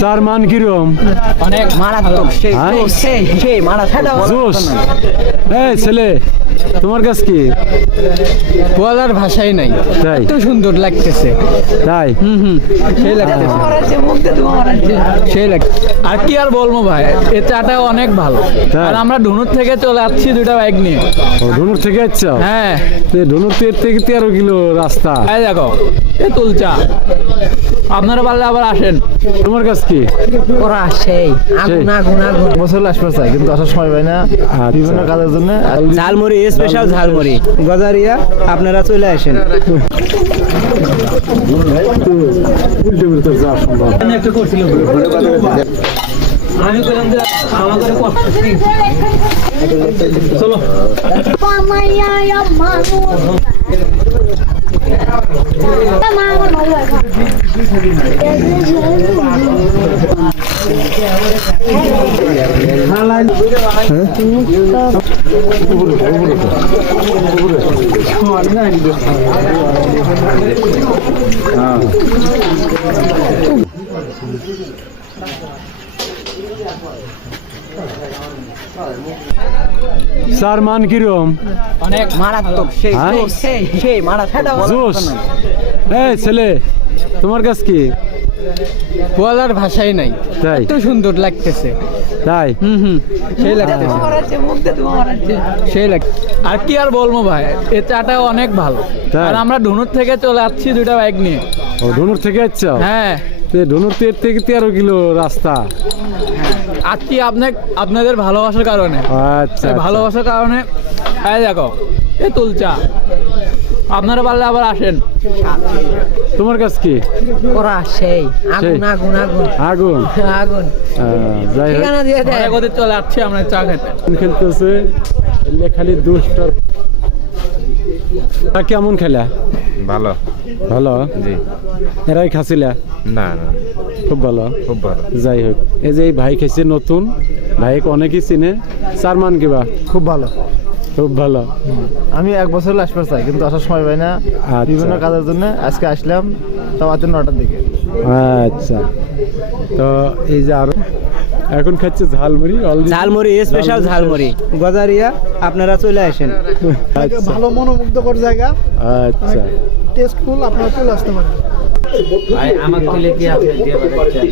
চার মান কিরম? অনেক মারাত্মক সেই মারাত্মক জোশ। এই ছেলে, তোমার কাছ কি? বলার ভাষাই নাই, তাই? এত সুন্দর লাগতেছে। তাই? সেই লাগতেছে, সেই লাগছে। আর কি আর বলবো ভাই, এই চাটাও অনেক ভালো। তাই? আর আমরা ধনুর থেকে চলে আসছি দুইটা বাইক নিয়ে। ও, ধনুর থেকে যাচ্ছ? হ্যাঁ, ধনুর থেকে 13 কিলো রাস্তা। এই দেখো এই তুলচা, আপনারা পারলে আবার আসেন। তোমার কাছ কি? ওরা সেই আগুন আগুন আগুন বছর আসবে চাই, কিন্তু আসার সময় পাই না বিভিন্ন কাজের জন্য। ঝালমুড়ি স্পেশাল ঝালমুড়ি গজারিয়া, আপনারা চলে আসেন। উল্টে উল্টে যাওয়া সম্ভব। আমি বললাম যে আমাদের চলো চার মান কিরম? অনেক মারাত্মক সেই মারাত্মক জোশ। এই ছেলে, তোমার কাছ কি? বলার ভাষাই নাই, তাই? এত সুন্দর লাগতেছে। তাই? সেই লাগতেছে, সেই লাগছে। আর কি আর বলবো ভাই, এই চাটাও অনেক ভালো। তাই? আর আমরা ধনুর থেকে চলে আসছি দুইটা বাইক নিয়ে। ও, ধনুর থেকে যাচ্ছ? হ্যাঁ, ধনুর থেকে 13 কিলো রাস্তা। আজকে আপনাদের ভালোবাসার কারণে, আচ্ছা, এই ভালোবাসার কারণে। এই দেখো এই তুলচা, আপনারা পারলে আবার আসেন। তোমার কাছ কি? ওরা সেই আগুন আগুন আগুন আগুন। আগুন যাই হোক, ঠিকানা দিয়ে দেয়। অনেক ওদের চলে আসছি আমরা চা খেতে। খেলতেছে খালি দুষ্ট। কেমন খেলা? ভালো। ভালো? জি। এরাই খাচ্ছিলা? না না, খুব ভালো। খুব ভালো। যাই হোক, এই যে এই ভাই খাইছে নতুন, ভাইকে অনেকেই চিনে। চার মান কিবা? খুব ভালো। খুব ভালো। আমি এক বছর আসতে চাই, কিন্তু আসার সময় পাই না বিভিন্ন আচ্ছা, কাজের জন্য। আজকে আসলাম তাও রাত 9টার দিকে। আচ্ছা। তো এই যে আরো এখন খাচ্ছে ঝালমুড়ি। ঝালমুড়ি স্পেশাল ঝালমুড়ি গজারিয়া, আপনারা চলে আসেন। ভালো মনোমুগ্ধকর জায়গা, আচ্ছা। টেস্টফুল, আপনারা চলে আসতে পারেন। ভাই আমাকে দিলে কি আপনি দিয়ে বাড়াচ্ছেন?